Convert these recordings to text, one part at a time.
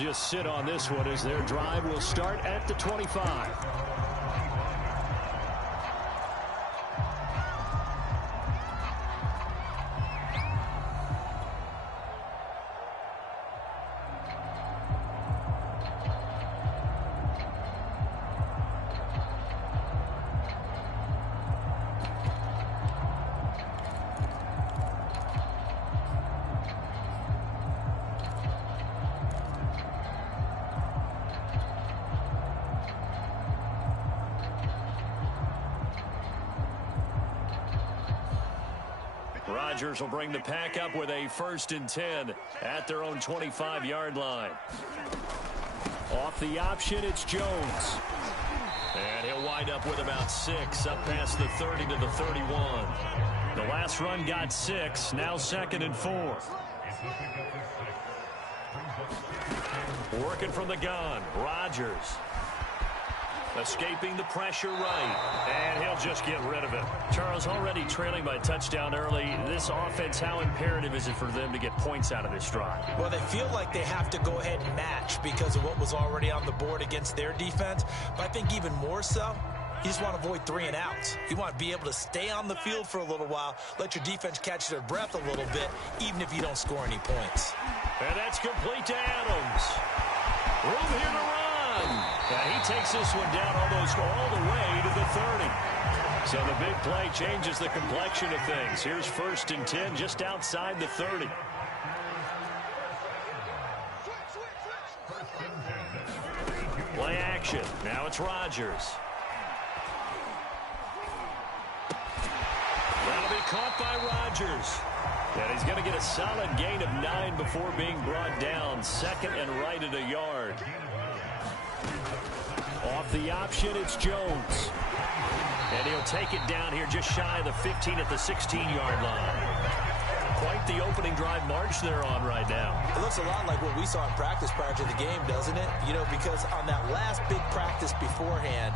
just sit on this one as their drive will start at the 25. Rodgers will bring the pack up with a 1st and 10 at their own 25-yard line. Off the option, it's Jones. And he'll wind up with about 6, up past the 30 to the 31. The last run got 6, now 2nd and 4. Working from the gun, Rodgers. Escaping the pressure right, and he'll just get rid of it. Charles, already trailing by a touchdown early. This offense, how imperative is it for them to get points out of this drive? Well, they feel like they have to go ahead and match because of what was already on the board against their defense. But I think even more so, you just want to avoid 3 and outs. You want to be able to stay on the field for a little while, let your defense catch their breath a little bit, even if you don't score any points. And that's complete to Adams. Room here to run. And he takes this one down almost all the way to the 30. So the big play changes the complexion of things. Here's 1st and 10 just outside the 30. Play action. Now it's Rodgers. That'll be caught by Rodgers. And he's going to get a solid gain of 9 before being brought down. 2nd and right at a yard. Off the option, it's Jones. And he'll take it down here just shy of the 15 at the 16-yard line. Quite the opening drive march they're on right now. It looks a lot like what we saw in practice prior to the game, doesn't it? You know, because on that last big practice beforehand,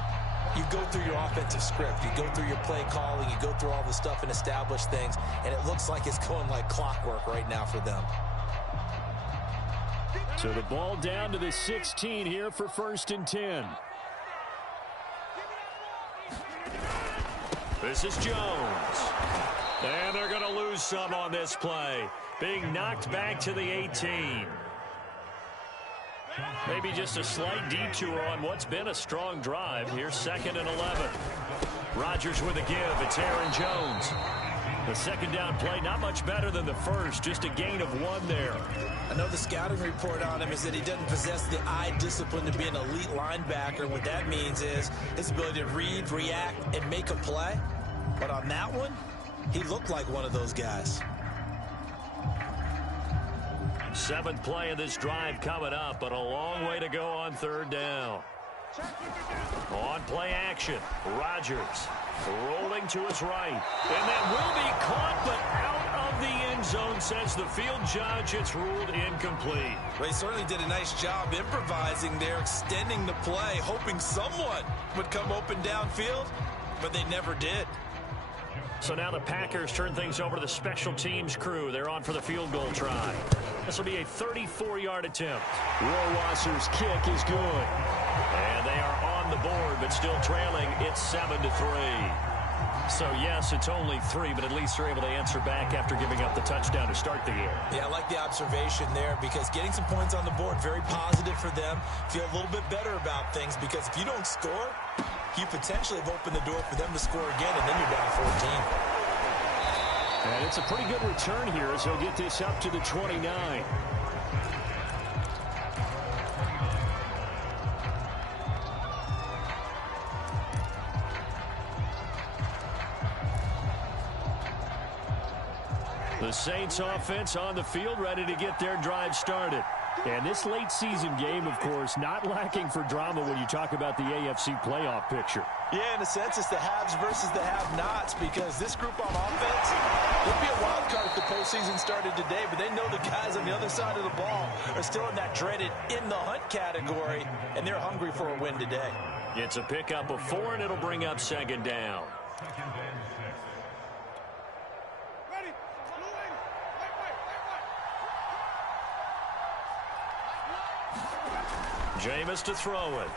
you go through your offensive script. You go through your play calling. You go through all the stuff and establish things. And it looks like it's going like clockwork right now for them. So the ball down to the 16 here for 1st and 10. This is Jones. And they're going to lose some on this play. Being knocked back to the 18. Maybe just a slight detour on what's been a strong drive. Here's 2nd and 11. Rodgers with a give. It's Aaron Jones. The 2nd down play, not much better than the first. Just a gain of 1 there. I know the scouting report on him is that he doesn't possess the eye discipline to be an elite linebacker. What that means is his ability to read, react, and make a play. But on that one, he looked like one of those guys. 7th play of this drive coming up, but a long way to go on 3rd down. On play action, Rodgers rolling to his right. And that will be caught, but out of the end zone, says the field judge. It's ruled incomplete. Well, he certainly did a nice job improvising there, extending the play, hoping someone would come open downfield, but they never did. So now the Packers turn things over to the special teams crew. They're on for the field goal try. This will be a 34-yard attempt. Rohrwasser's kick is good. And they are on the board, but still trailing. It's 7-3. So, yes, it's only 3, but at least they're able to answer back after giving up the touchdown to start the game. Yeah, I like the observation there because getting some points on the board, very positive for them. Feel a little bit better about things because if you don't score, you potentially have opened the door for them to score again, and then you're down 14. And it's a pretty good return here as he'll get this up to the 29. The Saints offense on the field, ready to get their drive started. And this late season game, of course, not lacking for drama when you talk about the AFC playoff picture. Yeah, in a sense, it's the haves versus the have-nots because this group on offense, it'd be a wild card if the postseason started today, but they know the guys on the other side of the ball are still in that dreaded in-the-hunt category, and they're hungry for a win today. It's a pickup of 4, and it'll bring up 2nd down. Jameis to throw it.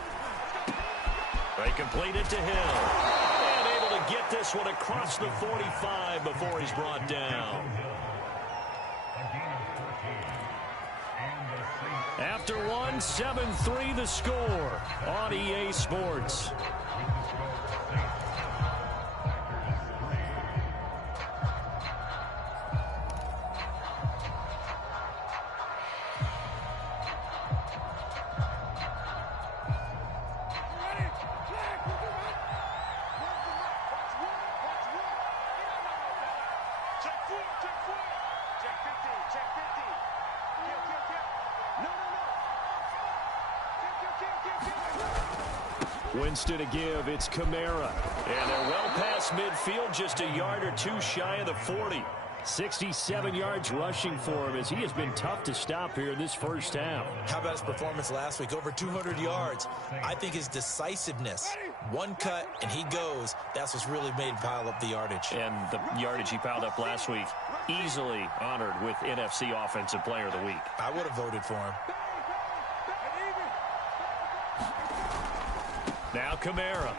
They complete it to Hill. And able to get this one across the 45 before he's brought down. After one, 7-3 the score on EA Sports. Winston to give, it's Kamara. And they're well past midfield, just a yard or two shy of the 40. 67 yards rushing for him as he has been tough to stop here in this first half. How about his performance last week? Over 200 yards. I think his decisiveness, one cut and he goes, that's what's really made him pile up the yardage. And the yardage he piled up last week, easily honored with NFC Offensive Player of the Week. I would have voted for him. Now Kamara.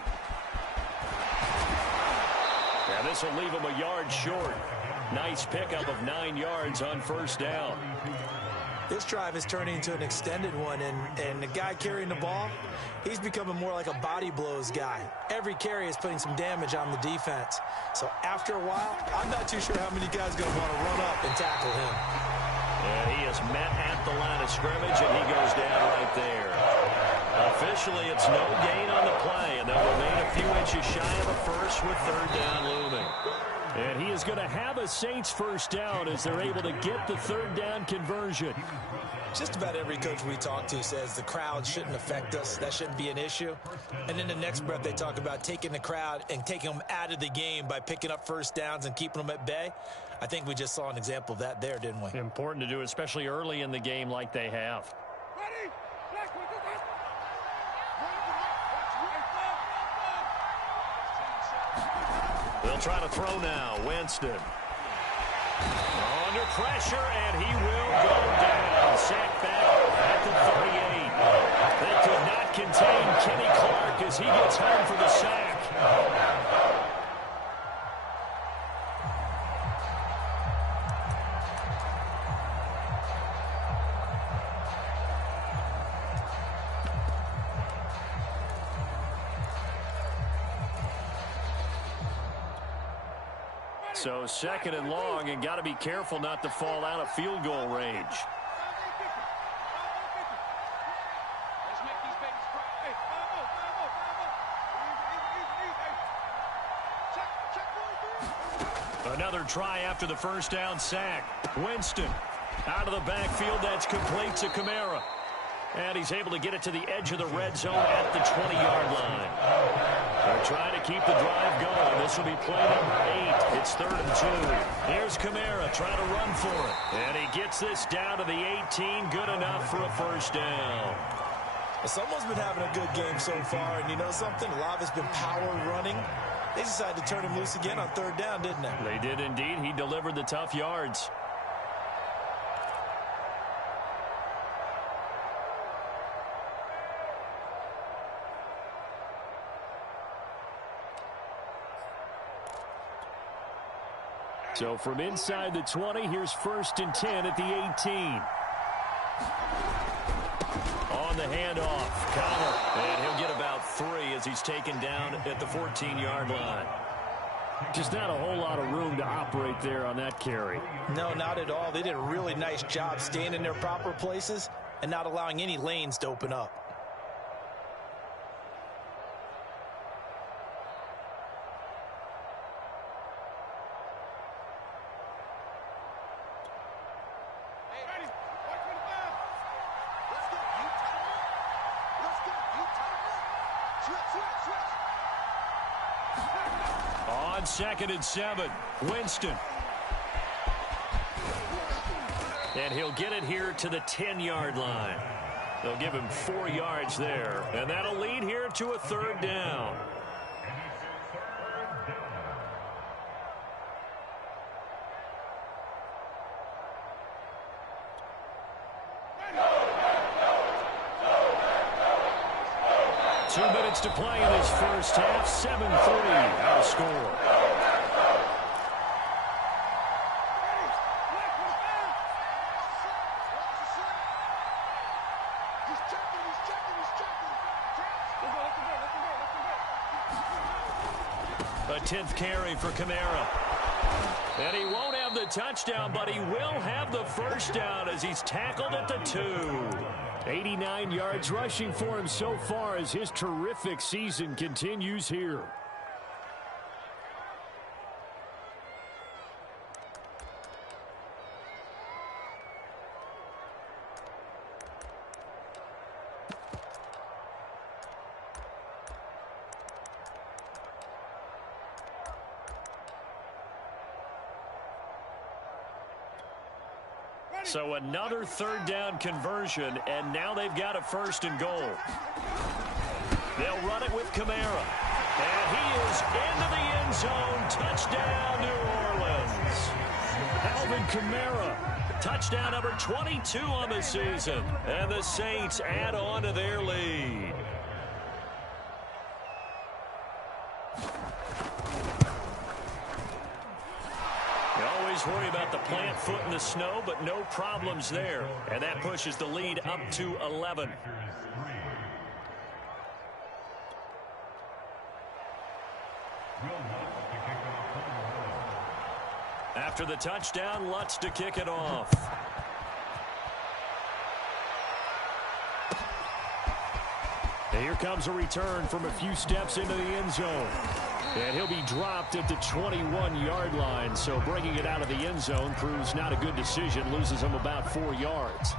Now this will leave him a yard short. Nice pickup of 9 yards on first down. This drive is turning into an extended one, and the guy carrying the ball, he's becoming more like a body blows guy. Every carry is putting some damage on the defense. So after a while, I'm not too sure how many guys are going to want to run up and tackle him. And he is met at the line of scrimmage, and he goes down right there. Officially, it's no gain on the play, and they'll remain a few inches shy of a first with third down looming. And he is going to have a Saints first down as they're able to get the third down conversion. Just about every coach we talk to says the crowd shouldn't affect us. That shouldn't be an issue. And in the next breath, they talk about taking the crowd and taking them out of the game by picking up first downs and keeping them at bay. I think we just saw an example of that there, didn't we? Important to do, especially early in the game like they have. They'll try to throw now. Winston. Under pressure, and he will go down. Sacked back at the 38. They could not contain Kenny Clark as he gets home for the sack. So second and long, and got to be careful not to fall out of field goal range. Another try after the first down sack. Winston out of the backfield. That's complete to Kamara. And he's able to get it to the edge of the red zone at the 20-yard line. They're trying to keep the drive going. This will be play number 8. It's 3rd and 2. Here's Kamara trying to run for it. And he gets this down to the 18. Good enough for a first down. Well, someone's been having a good game so far. And you know something? A lot of it's been power running. They decided to turn him loose again on 3rd down, didn't they? They did indeed. He delivered the tough yards. So from inside the 20, here's 1st and 10 at the 18. On the handoff, Connor, and he'll get about 3 as he's taken down at the 14-yard line. Just not a whole lot of room to operate there on that carry. No, not at all. They did a really nice job staying in their proper places and not allowing any lanes to open up. On 2nd and 7, Winston. And he'll get it here to the 10-yard line. They'll give him 4 yards there. And that'll lead here to a 3rd down. 2 minutes to play in this first half. 7-3 our score. A 10th carry for Kamara. And he won't have the touchdown, but he will have the first down as he's tackled at the 2. 89 yards rushing for him so far as his terrific season continues here. So another third down conversion, and now they've got a 1st and goal. They'll run it with Kamara. And he is into the end zone. Touchdown, New Orleans. Alvin Kamara, touchdown number 22 on the season. And the Saints add on to their lead. Worry about the plant foot in the snow, but no problems there. And that pushes the lead up to 11. After the touchdown, Lutz to kick it off. And here comes a return from a few steps into the end zone. And he'll be dropped at the 21-yard line, so bringing it out of the end zone proves not a good decision, loses him about 4 yards.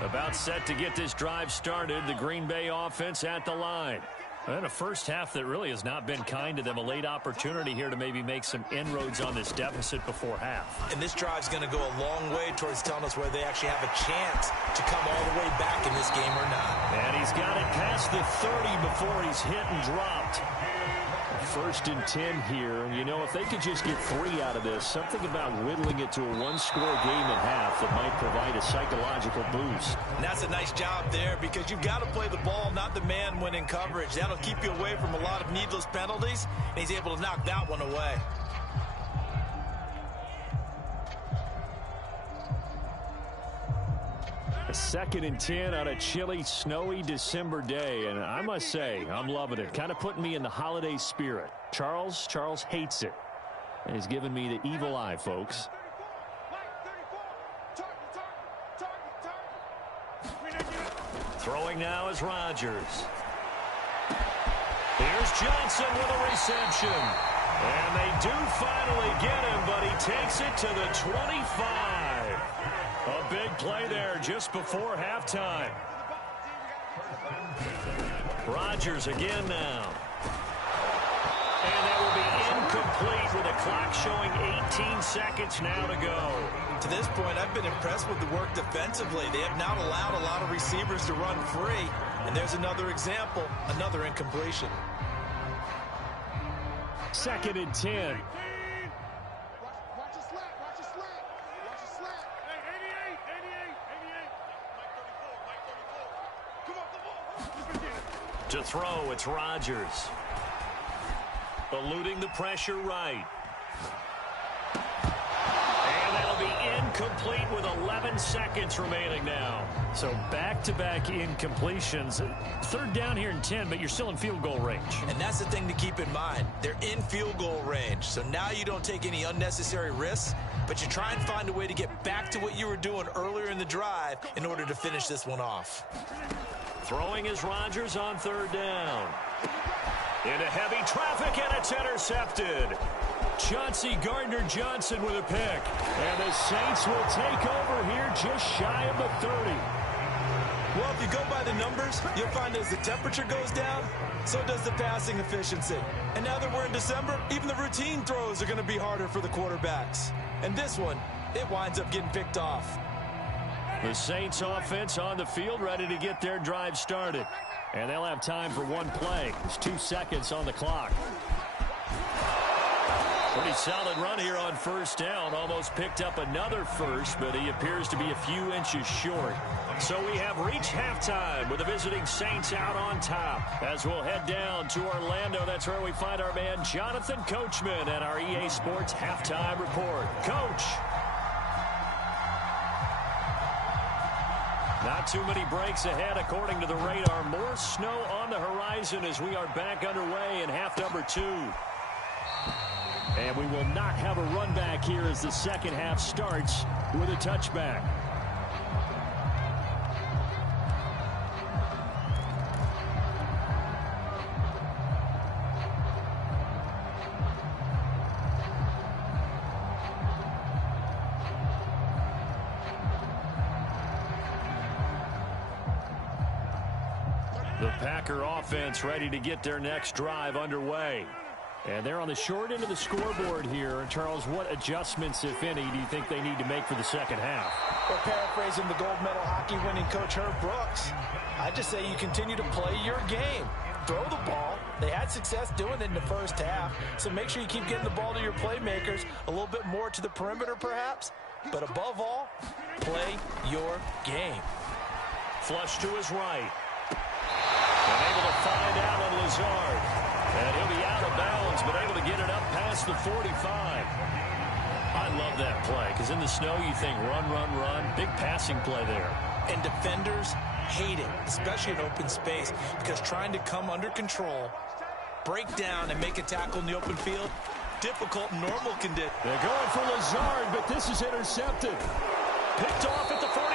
About set to get this drive started. The Green Bay offense at the line. And a first half that really has not been kind to them. A late opportunity here to maybe make some inroads on this deficit before half. And this drive's going to go a long way towards telling us whether they actually have a chance to come all the way back in this game or not. And he's got it past the 30 before he's hit and dropped. 1st and 10 here, and you know, if they could just get 3 out of this, something about whittling it to a 1-score game at half that might provide a psychological boost. And that's a nice job there, because you've got to play the ball, not the man when in coverage. That'll keep you away from a lot of needless penalties, and he's able to knock that one away. A 2nd and 10 on a chilly, snowy December day, and I must say, I'm loving it. Kind of putting me in the holiday spirit. Charles hates it, and he's giving me the evil eye, folks. Throwing now is Rodgers. Here's Johnson with a reception. And they do finally get him, but he takes it to the 25. A big play there just before halftime. Rodgers again now. And that will be incomplete with the clock showing 18 seconds now to go. To this point, I've been impressed with the work defensively. They have not allowed a lot of receivers to run free. And there's another example, another incompletion. 2nd and 10. To throw, it's Rodgers. Eluding the pressure right. And that'll be incomplete with 11 seconds remaining now. So back-to-back incompletions. 3rd down here and 10, but you're still in field goal range. And that's the thing to keep in mind. They're in field goal range. So now you don't take any unnecessary risks, but you try and find a way to get back to what you were doing earlier in the drive in order to finish this one off. Throwing is Rodgers on 3rd down. Into heavy traffic, and it's intercepted. Chauncey Gardner-Johnson with a pick. And the Saints will take over here just shy of the 30. Well, if you go by the numbers, you'll find as the temperature goes down, so does the passing efficiency. And now that we're in December, even the routine throws are going to be harder for the quarterbacks. And this one, it winds up getting picked off. The Saints offense on the field, ready to get their drive started. And they'll have time for one play. There's 2 seconds on the clock. Pretty solid run here on first down. Almost picked up another first, but he appears to be a few inches short. So we have reached halftime with the visiting Saints out on top. As we'll head down to Orlando, that's where we find our man Jonathan Coachman at our EA Sports Halftime Report. Coach. Not too many breaks ahead according to the radar. More snow on the horizon as we are back underway in half number 2. And we will not have a run back here as the second half starts with a touchback. The Packer offense ready to get their next drive underway. And they're on the short end of the scoreboard here. And Charles, what adjustments, if any, do you think they need to make for the second half? Well, paraphrasing the gold medal hockey winning coach Herb Brooks, I just say you continue to play your game. Throw the ball. They had success doing it in the first half. So make sure you keep getting the ball to your playmakers, a little bit more to the perimeter perhaps. But above all, play your game. Flush to his right. And able to find Allen Lazard. And he'll be out of bounds, but able to get it up past the 45. I love that play, because in the snow you think run, run, run. Big passing play there. And defenders hate it, especially in open space, because trying to come under control, break down, and make a tackle in the open field, difficult in normal conditions. They're going for Lazard, but this is intercepted. Picked off at the 49.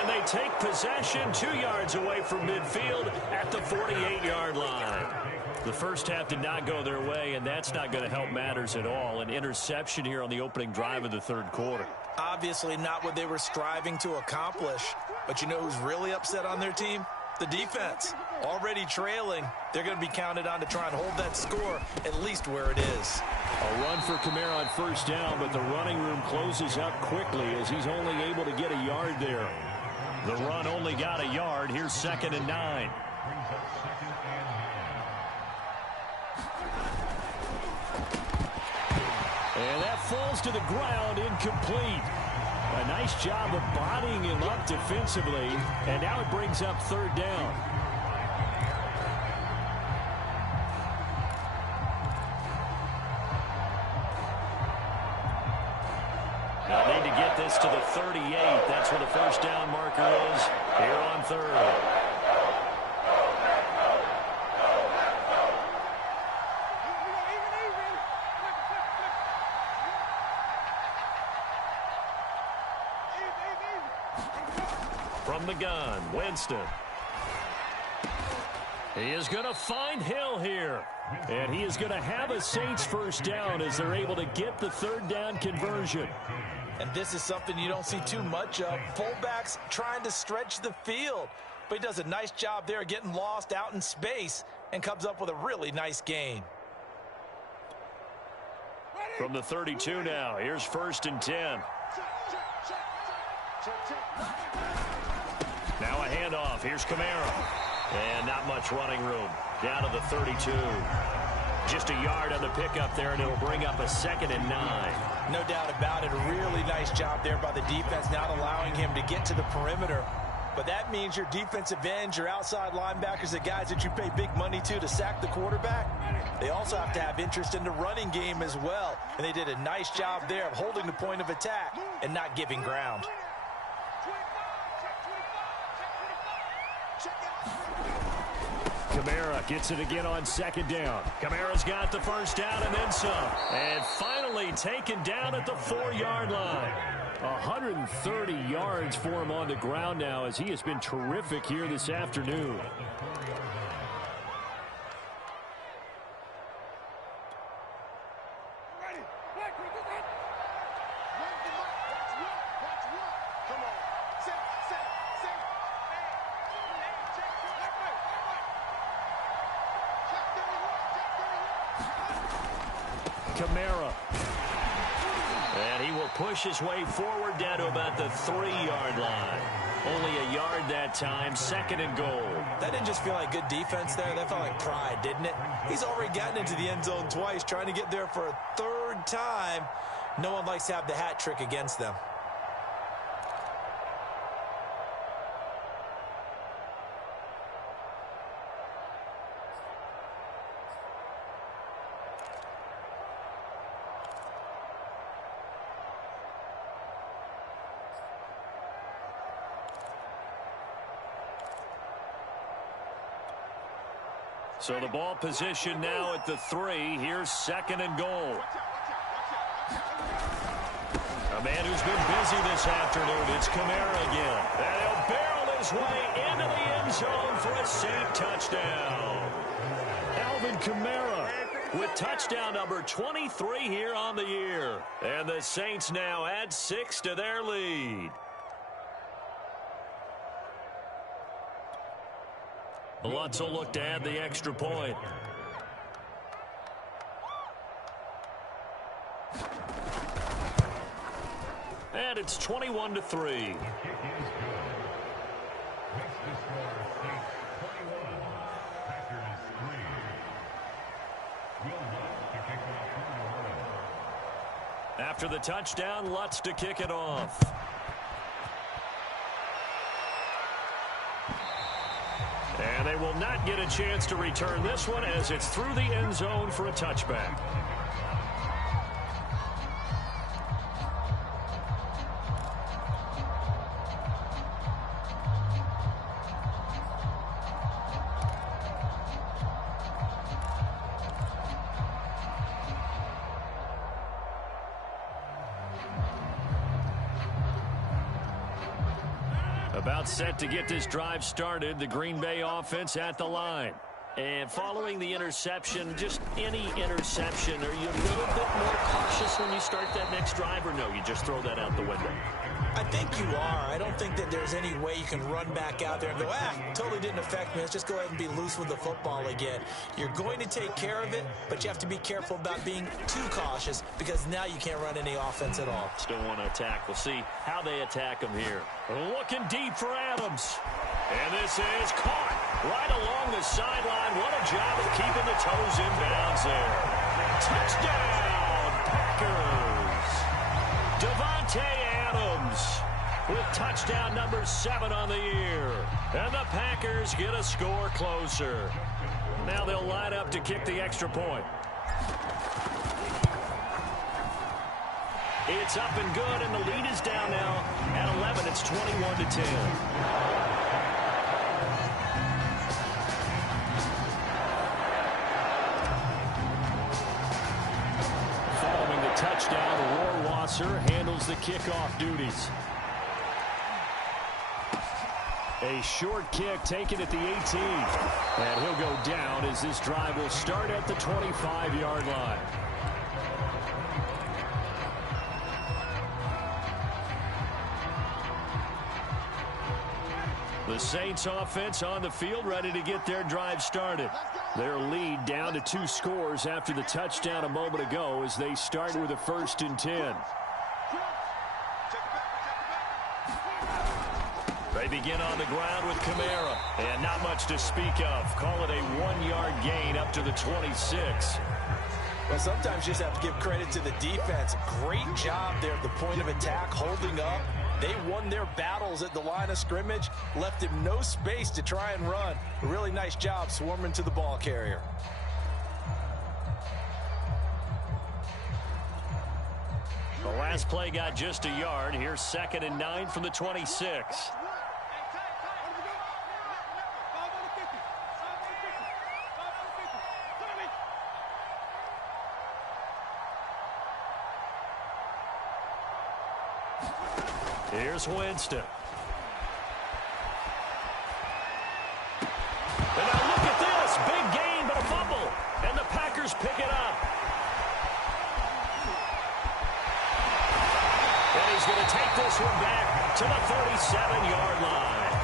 And they take possession 2 yards away from midfield at the 48-yard line. The first half did not go their way, and that's not going to help matters at all. An interception here on the opening drive of the third quarter. Obviously not what they were striving to accomplish. But you know who's really upset on their team? The defense. Already trailing. They're going to be counted on to try and hold that score at least where it is. A run for Kamara on first down, but the running room closes up quickly as he's only able to get a yard there. The run only got a yard. Here's 2nd and 9. And that falls to the ground, incomplete. A nice job of bodying him up defensively, and now it brings up 3rd down. They'll need to get this to the 38. That's where the first down marker is here on 3rd. From the gun, Winston. He is going to find Hill here. And he is going to have a Saints first down as they're able to get the 3rd down conversion. And this is something you don't see too much of. Fullbacks trying to stretch the field. But he does a nice job there getting lost out in space and comes up with a really nice gain. From the 32 now, here's 1st and 10. Now a handoff. Here's Kamara. And not much running room. Down to the 32. Just a yard on the pickup there, and it'll bring up a 2nd and 9. No doubt about it. A really nice job there by the defense, not allowing him to get to the perimeter. But that means your defensive ends, your outside linebackers, the guys that you pay big money to sack the quarterback, they also have to have interest in the running game as well. And they did a nice job there of holding the point of attack and not giving ground. Kamara gets it again on 2nd down. Kamara's got the first down and then some. And finally taken down at the 4-yard line. 130 yards for him on the ground now as he has been terrific here this afternoon. Kamara. And he will will push his way forward down to about the 3-yard line. Only a yard that time, 2nd and goal. That didn't just feel like good defense there. That felt like pride, didn't it? He's already gotten into the end zone twice, trying to get there for a 3rd time. No one likes to have the hat trick against them. So the ball position now at the 3. Here's 2nd and goal. A man who's been busy this afternoon. It's Kamara again. And he'll barrel his way into the end zone for a safe touchdown. Alvin Kamara with touchdown number 23 here on the year. And the Saints now add 6 to their lead. Lutz will look to add the extra point. And it's 21-3. After the touchdown, Lutz to kick it off. And they will not get a chance to return this one as it's through the end zone for a touchback. About set to get this drive started, the Green Bay offense at the line. And following the interception, just any interception, are you a little bit more cautious when you start that next drive, or no, you just throw that out the window? I think you are. I don't think that there's any way you can run back out there and go, totally didn't affect me. Let's just go ahead and be loose with the football again. You're going to take care of it, but you have to be careful about being too cautious because now you can't run any offense at all. Still want to attack. We'll see how they attack him here. Looking deep for Adams. And this is caught right along the sideline. What a job of keeping the toes in bounds there. Touchdown, Packers. Davante Adams with touchdown number 7 on the year. And the Packers get a score closer. Now they'll line up to kick the extra point. It's up and good, and the lead is down now at 11. It's 21-10. Following the touchdown, Rokeisha handles the kickoff duties. A short kick taken at the 18. And he'll go down as this drive will start at the 25-yard line. The Saints offense on the field ready to get their drive started. Their lead down to 2 scores after the touchdown a moment ago as they start with a 1st and 10. They begin on the ground with Kamara. And not much to speak of. Call it a 1-yard gain up to the 26. Well, sometimes you just have to give credit to the defense. Great job there at the point of attack, holding up. They won their battles at the line of scrimmage, left him no space to try and run. A really nice job swarming to the ball carrier. The last play got just a yard. Here's 2nd and 9 from the 26. Here's Winston. And now look at this. Big gain, but a fumble. And the Packers pick it up. And he's going to take this one back to the 37-yard line.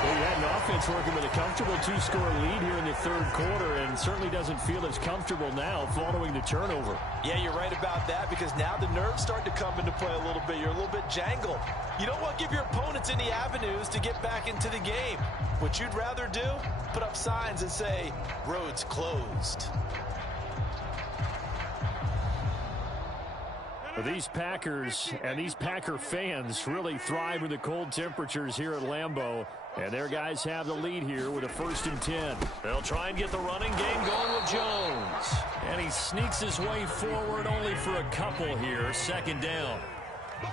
Well, you had an offense working with a comfortable 2-score lead here in the third quarter, and certainly doesn't feel as comfortable now following the turnover. Yeah, you're right about that, because now the nerves start to come into play a little bit. You're a little bit jangled. You don't want to give your opponents any avenues to get back into the game. What you'd rather do, put up signs and say, roads closed. These Packers and these Packer fans really thrive in the cold temperatures here at Lambeau. And their guys have the lead here with a 1st and 10. They'll try and get the running game going with Jones. And he sneaks his way forward only for a couple here, 2nd down.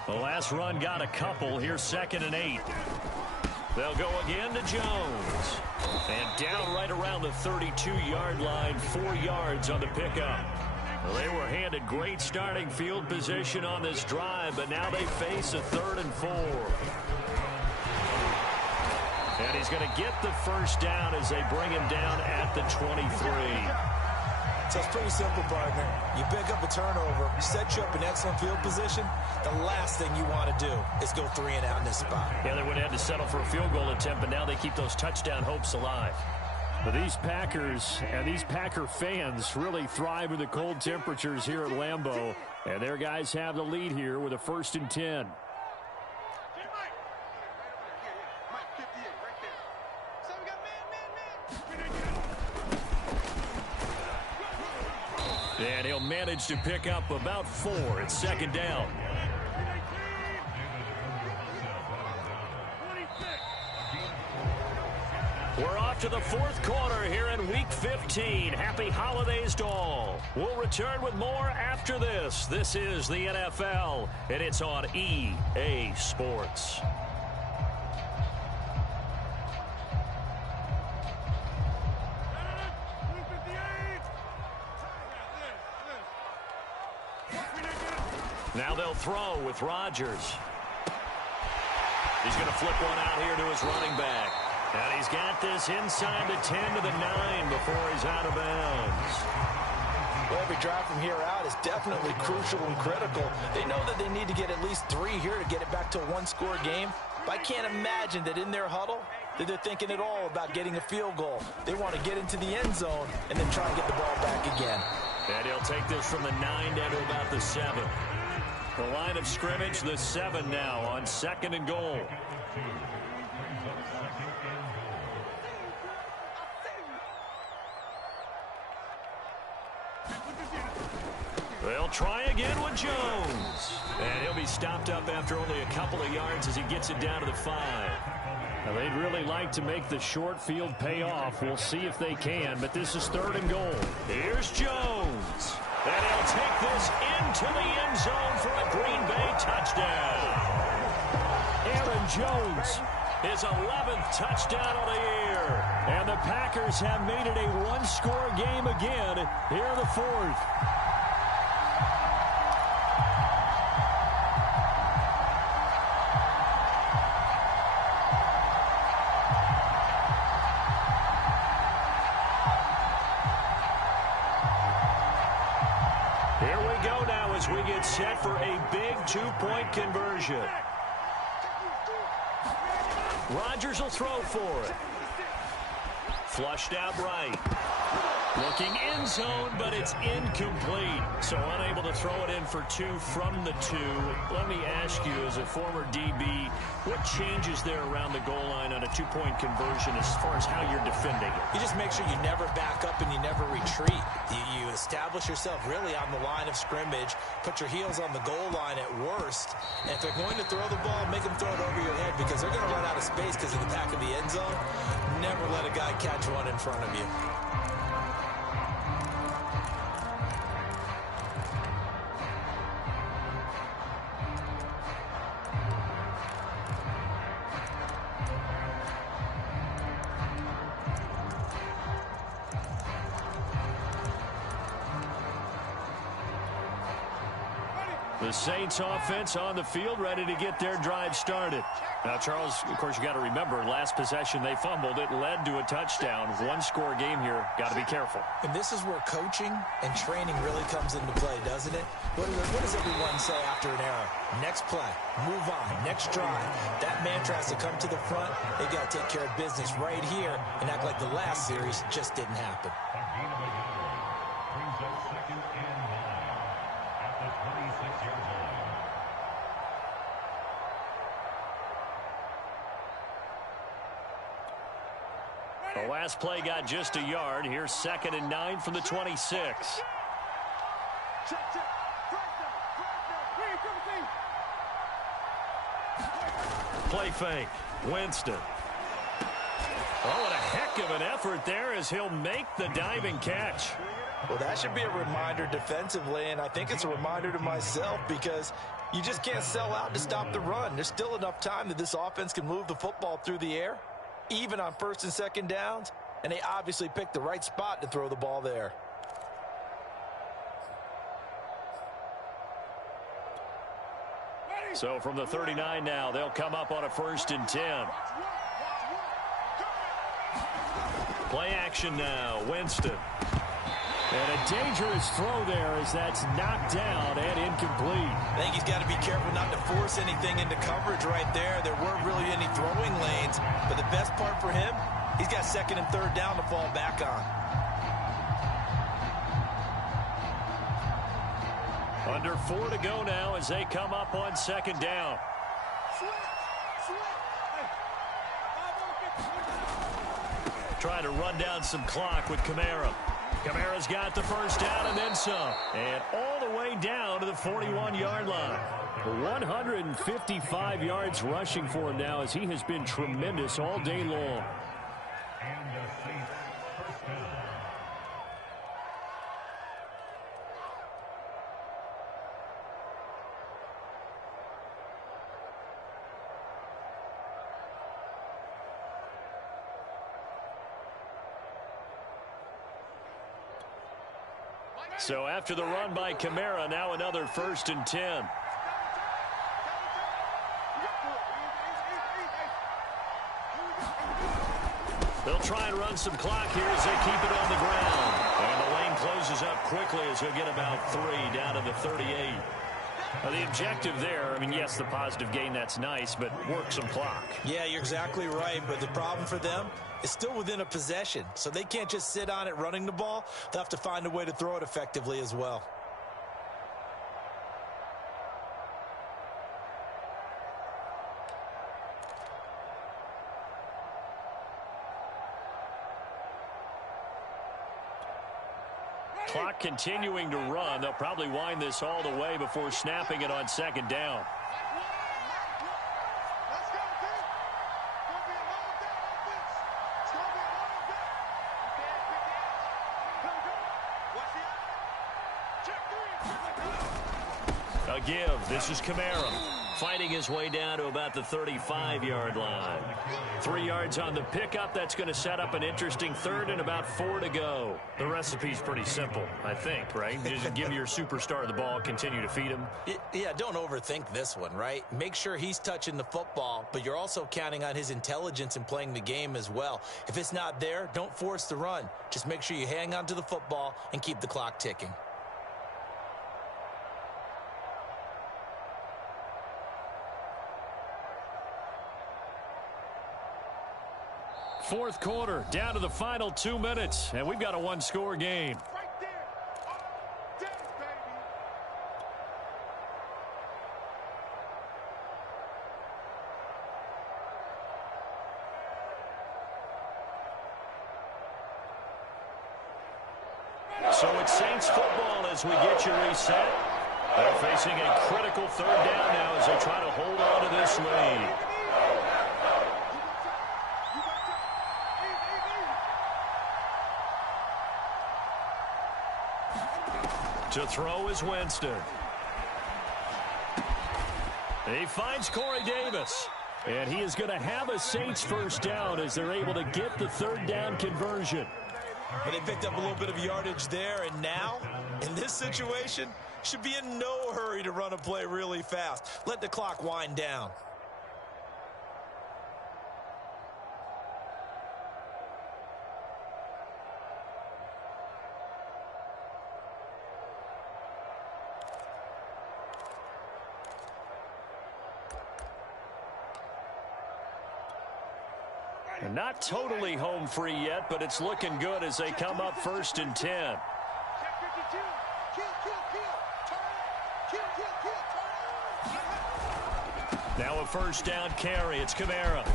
The last run got a couple. Here's 2nd and 8. They'll go again to Jones. And down right around the 32-yard line, 4 yards on the pickup. Well, they were handed great starting field position on this drive, but now they face a 3rd and 4. And he's going to get the 1st down as they bring him down at the 23. So it's pretty simple, partner. You pick up a turnover, set you up in excellent field position. The last thing you want to do is go 3 and out in this spot. Yeah, they would have had to settle for a field goal attempt, but now they keep those touchdown hopes alive. But these Packers and these Packer fans really thrive in the cold temperatures here at Lambeau. And their guys have the lead here with a 1st and 10. And he'll manage to pick up about 4. It's 2nd down. We're off to the 4th quarter here in Week 15. Happy holidays to all. We'll return with more after this. This is the NFL, and it's on EA Sports. Now they'll throw with Rodgers. He's going to flip one out here to his running back. And he's got this inside the 10 to the 9 before he's out of bounds. Well, every drive from here out is definitely crucial and critical. They know that they need to get at least 3 here to get it back to a 1-score game. But I can't imagine that in their huddle that they're thinking at all about getting a field goal. They want to get into the end zone and then try and get the ball back again. And he'll take this from the 9 down to about the 7. The line of scrimmage, the 7 now on 2nd and goal. They'll try again with Jones. And he'll be stopped up after only a couple of yards as he gets it down to the 5. Now, they'd really like to make the short field pay off. We'll see if they can, but this is 3rd and goal. Here's Jones. And he'll take this into the end zone for a Green Bay touchdown. Aaron Jones, his 11th touchdown of the year. And the Packers have made it a 1-score game again here in the 4th. Here we go now as we get set for a big 2-point conversion. Rodgers will throw for it. Flushed out right. Looking end zone, but it's incomplete. So unable to throw it in for 2 from the 2. Let me ask you, as a former DB, what changes there around the goal line on a 2-point conversion as far as how you're defending it? You just make sure you never back up and you never retreat. You establish yourself really on the line of scrimmage, put your heels on the goal line at worst, and if they're going to throw the ball, make them throw it over your head because they're going to run out of space because of the back of the end zone. Never let a guy catch one in front of you. The Saints offense on the field, ready to get their drive started. Now, Charles, of course, you got to remember, last possession they fumbled. It led to a touchdown. One-score game here. Got to be careful. And this is where coaching and training really comes into play, doesn't it? What does everyone say after an error? Next play, move on, next drive. That mantra has to come to the front. They've got to take care of business right here and act like the last series just didn't happen. Brings up 2nd and 9 at the 26-yard line. The last play got just a yard. Here's 2nd and 9 from the 26. Play fake. Winston. Oh, what a heck of an effort there as he'll make the diving catch. Well, that should be a reminder defensively, and I think it's a reminder to myself because you just can't sell out to stop the run. There's still enough time that this offense can move the football through the air, even on 1st and 2nd downs, and they obviously picked the right spot to throw the ball there. So from the 39 now, they'll come up on a 1st and 10. Play action now, Winston. And a dangerous throw there as that's knocked down and incomplete. I think he's got to be careful not to force anything into coverage right there. There weren't really any throwing lanes, but the best part for him, he's got 2nd and 3rd down to fall back on. Under 4 to go now as they come up on 2nd down. Trying to run down some clock with Kamara. Kamara's got the 1st down and then some. And all the way down to the 41-yard line. 155 yards rushing for him now as he has been tremendous all day long. And the Saints first down. So after the run by Kamara, now another 1st and 10. They'll try and run some clock here as they keep it on the ground. And the lane closes up quickly as he'll get about 3 down to the 38. Now the objective there, I mean, yes, the positive gain, that's nice, but work some clock. Yeah, you're exactly right, but the problem for them is still within a possession, so they can't just sit on it running the ball. They'll have to find a way to throw it effectively as well. Clock continuing to run. They'll probably wind this all the way before snapping it on 2nd down. A give. This is Kamara. Fighting his way down to about the 35-yard line. 3 yards on the pickup. That's going to set up an interesting 3rd and about 4 to go. The recipe's pretty simple, I think, right? You just give your superstar the ball, continue to feed him. Yeah, don't overthink this one, right? Make sure he's touching the football, but you're also counting on his intelligence in playing the game as well. If it's not there, don't force the run. Just make sure you hang on to the football and keep the clock ticking. Fourth quarter, down to the final 2 minutes, and we've got a one-score game. Right there. Dead, baby. So it's Saints football as we get you reset. They're facing a critical 3rd down now as they try to hold on to this lead. To throw is Winston. He finds Corey Davis. And he is going to have a Saints 1st down as they're able to get the 3rd down conversion. But they picked up a little bit of yardage there, and now, in this situation, should be in no hurry to run a play really fast. Let the clock wind down. And not totally home free yet, but it's looking good as they come up 1st and 10. Check 52. Kill, turn. Kill, turn. Now a first down carry. It's Kamara.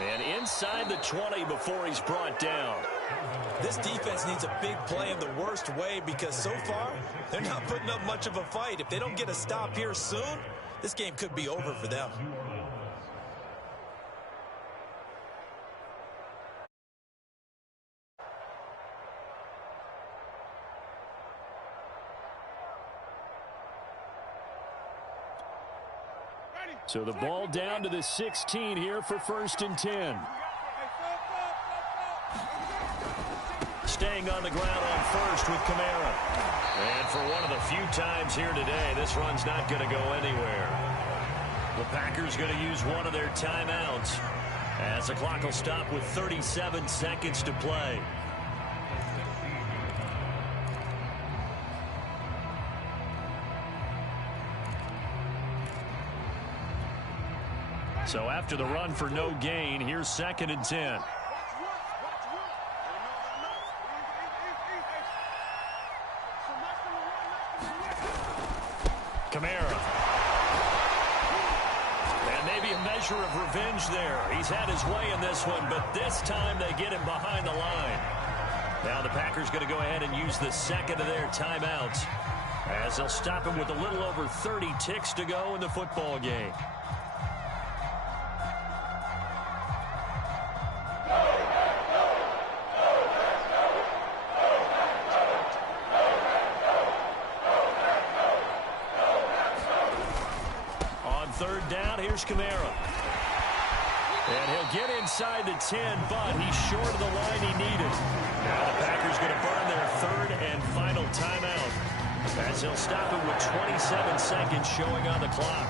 And inside the 20 before he's brought down. This defense needs a big play in the worst way because so far, they're not putting up much of a fight. If they don't get a stop here soon, this game could be over for them. So the ball down to the 16 here for 1st and 10. Staying on the ground on 1st with Kamara. And for one of the few times here today, this run's not going to go anywhere. The Packers going to use one of their timeouts as the clock will stop with 37 seconds to play. So after the run for no gain, here's 2nd and 10. Kamara. And maybe a measure of revenge there. He's had his way in this one, but this time they get him behind the line. Now the Packers going to go ahead and use the 2nd of their timeouts as they'll stop him with a little over 30 ticks to go in the football game. Here's Kamara. And he'll get inside the 10, but he's short of the line he needed. Now the Packers going to burn their 3rd and final timeout as they'll stop it with 27 seconds showing on the clock.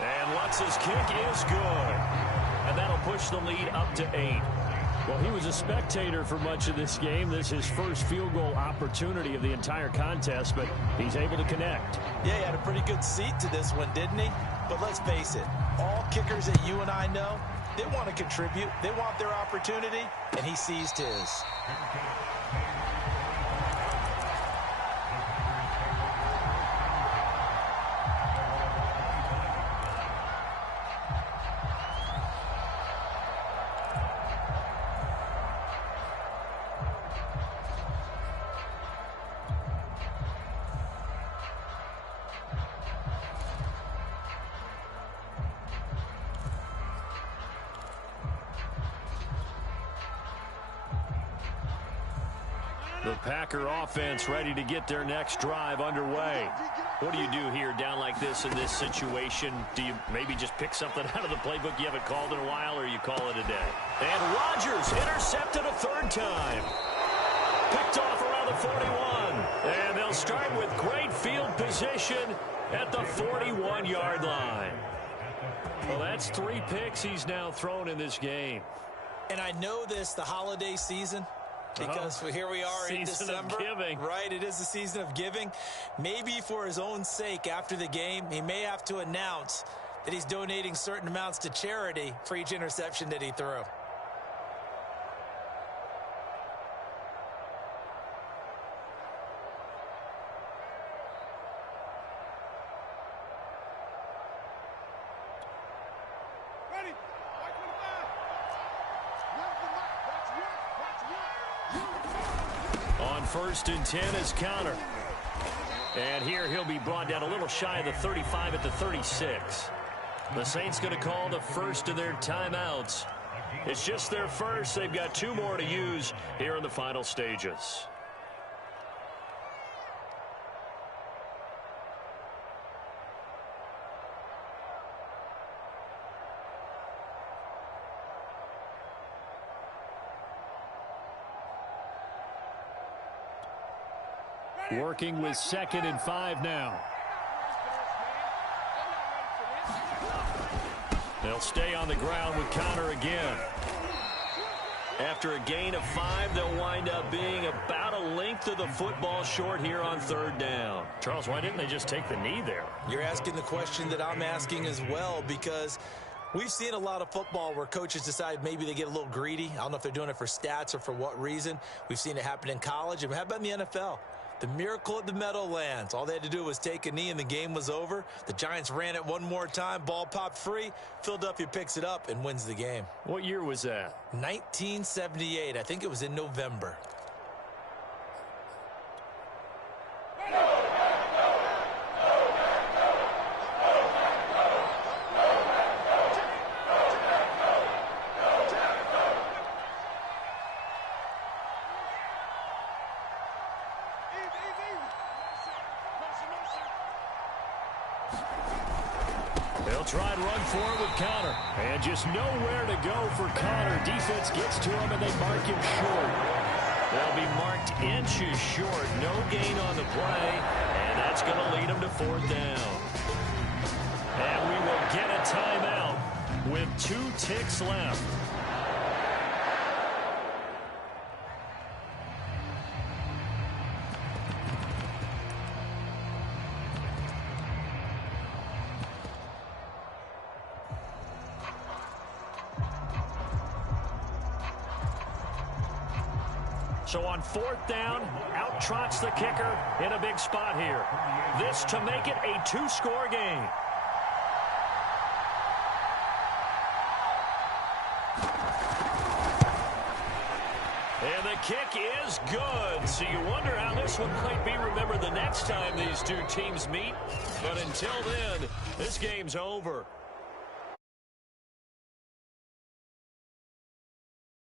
And Lutz's kick is good. And that'll push the lead up to 8. Well, he was a spectator for much of this game. This is his first field goal opportunity of the entire contest, but he's able to connect. Yeah, he had a pretty good seat to this one, didn't he? But let's face it, all kickers that you and I know, they want to contribute. They want their opportunity, and he seized his. The Packer offense ready to get their next drive underway. What do you do here down like this in this situation? Do you maybe just pick something out of the playbook you haven't called in a while, or you call it a day? And Rodgers intercepted a 3rd time. Picked off around the 41. And they'll start with great field position at the 41-yard line. Well, that's 3 picks he's now thrown in this game. And I know this, the holiday season, because here we are in December, right? It is the season of giving. Maybe for his own sake after the game, he may have to announce that he's donating certain amounts to charity for each interception that he threw. On 1st and 10 is counter. And here he'll be brought down a little shy of the 35 at the 36. The Saints going to call the first of their timeouts. It's just their first. They've got 2 more to use here in the final stages. Working with 2nd and 5 now. They'll stay on the ground with Connor again. After a gain of 5, they'll wind up being about a length of the football short here on 3rd down. Charles, why didn't they just take the knee there? You're asking the question that I'm asking as well, because we've seen a lot of football where coaches decide maybe they get a little greedy. I don't know if they're doing it for stats or for what reason. We've seen it happen in college. And how about in the NFL? The miracle at the Meadowlands. All they had to do was take a knee and the game was over. The Giants ran it one more time. Ball popped free. Philadelphia picks it up and wins the game. What year was that? 1978. I think it was in November. They'll try and run for it with Connor. And just nowhere to go for Connor. Defense gets to him, and they mark him short. They'll be marked inches short. No gain on the play, and that's going to lead them to 4th down. And we will get a timeout with 2 ticks left. So on 4th down, out trots the kicker in a big spot here. This to make it a 2-score game. And the kick is good. So you wonder how this one might be remembered the next time these two teams meet. But until then, this game's over.